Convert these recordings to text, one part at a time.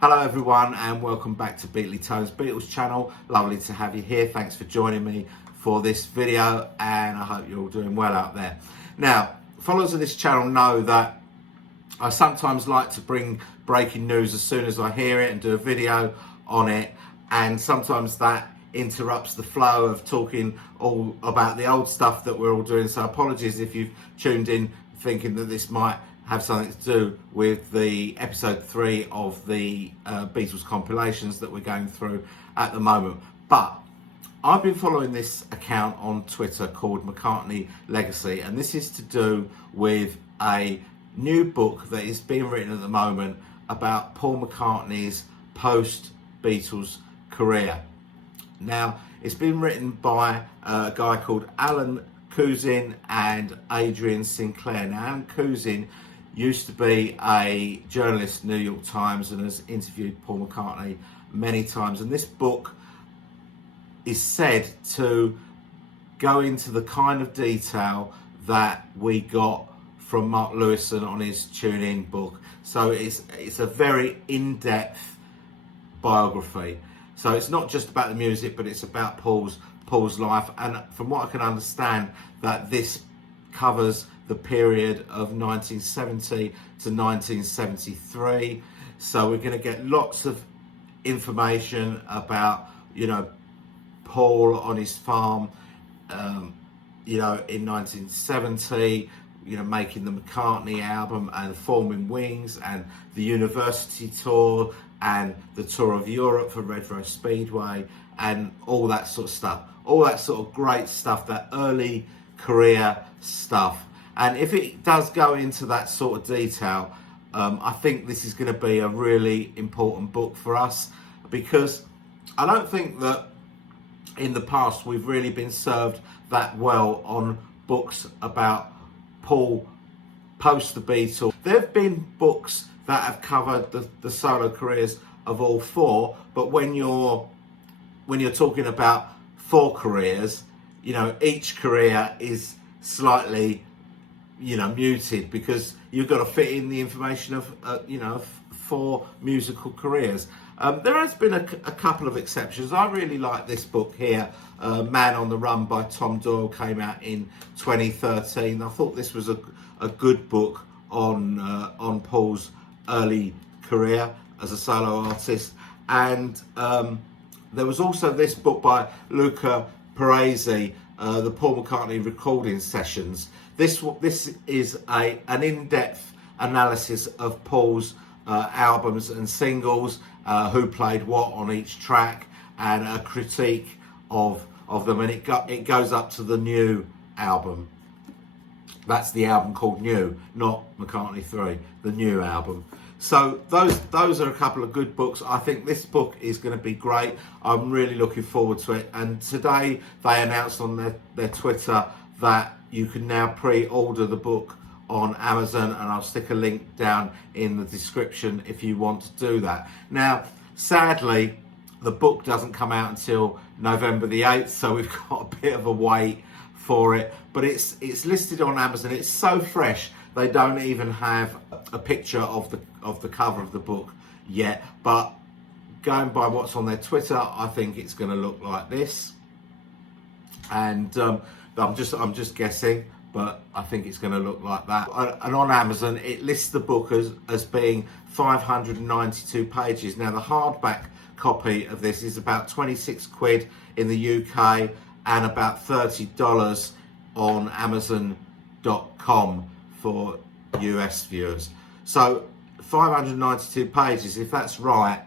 Hello everyone and welcome back to Beatley Tones Beatles channel. Lovely to have you here. Thanks for joining me for this video and I hope you're all doing well out there. Now, followers of this channel know that I sometimes like to bring breaking news as soon as I hear it and do a video on it, and sometimes that interrupts the flow of talking all about the old stuff that we're all doing. So apologies if you've tuned in thinking that this might have something to do with the episode 3 of the Beatles compilations that we're going through at the moment. But I've been following this account on Twitter called McCartney Legacy, and this is to do with a new book that is being written at the moment about Paul McCartney's post-Beatles career. Now, it's been written by a guy called Allan and Adrian Sinclair. Now, Allan used to be a journalist in the New York Times and has interviewed Paul McCartney many times. And this book is said to go into the kind of detail that we got from Mark Lewison on his Tune In book. So it's a very in-depth biography. So it's not just about the music, but it's about Paul's life. And from what I can understand, that this covers the period of 1970 to 1973. So we're going to get lots of information about, Paul on his farm, in 1970, making the McCartney album and forming Wings and the university tour and the tour of Europe for Red Rose Speedway and all that sort of stuff. All that sort of great stuff, that early career stuff. And if it does go into that sort of detail, I think this is going to be a really important book for us, because I don't think that in the past we've really been served that well on books about Paul post the Beatles. There have been books that have covered the solo careers of all four, but when you're talking about 4 careers, each career is slightly muted, because you've got to fit in the information of 4 musical careers. There has been a couple of exceptions. I really like this book here, Man on the Run by Tom Doyle, came out in 2013. I thought this was a good book on Paul's early career as a solo artist. And there was also this book by Luca Parisi, the Paul McCartney recording sessions. This is an in-depth analysis of Paul's albums and singles, who played what on each track, and a critique of them. And it goes up to the new album. That's the album called New, not McCartney 3, the new album. So those are a couple of good books. I think this book is going to be great. I'm really looking forward to it. And today they announced on their Twitter that you can now pre-order the book on Amazon, and I'll stick a link down in the description if you want to do that. Now, sadly, the book doesn't come out until November the 8th, so we've got a bit of a wait for it. But it's listed on Amazon. It's so fresh, they don't even have a picture of the cover of the book yet. But going by what's on their Twitter, I think it's going to look like this. And I'm just guessing, but I think it's going to look like that. And on Amazon, it lists the book as being 592 pages. Now, the hardback copy of this is about 26 quid in the UK and about $30 on Amazon.com for US viewers. So 592 pages, if that's right,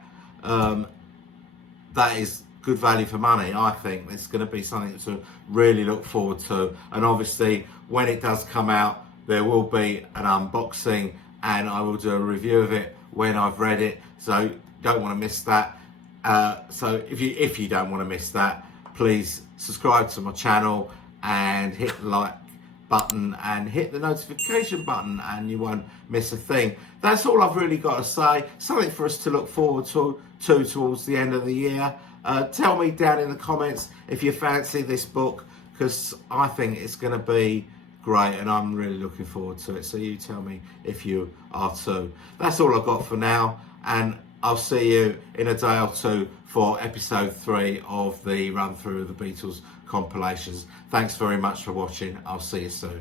that is good value for money. I think it's going to be something to really look forward to. And obviously, when it does come out, there will be an unboxing and I will do a review of it when I've read it. So don't want to miss that. So if you don't want to miss that, please subscribe to my channel and hit the like button and hit the notification button, and you won't miss a thing. That's all I've really got to say. Something for us to look forward to towards the end of the year. Tell me down in the comments if you fancy this book, because I think it's going to be great and I'm really looking forward to it. So you tell me if you are too. That's all I've got for now, and I'll see you in a day or two for episode 3 of the run through of the Beatles compilations. Thanks very much for watching. I'll see you soon.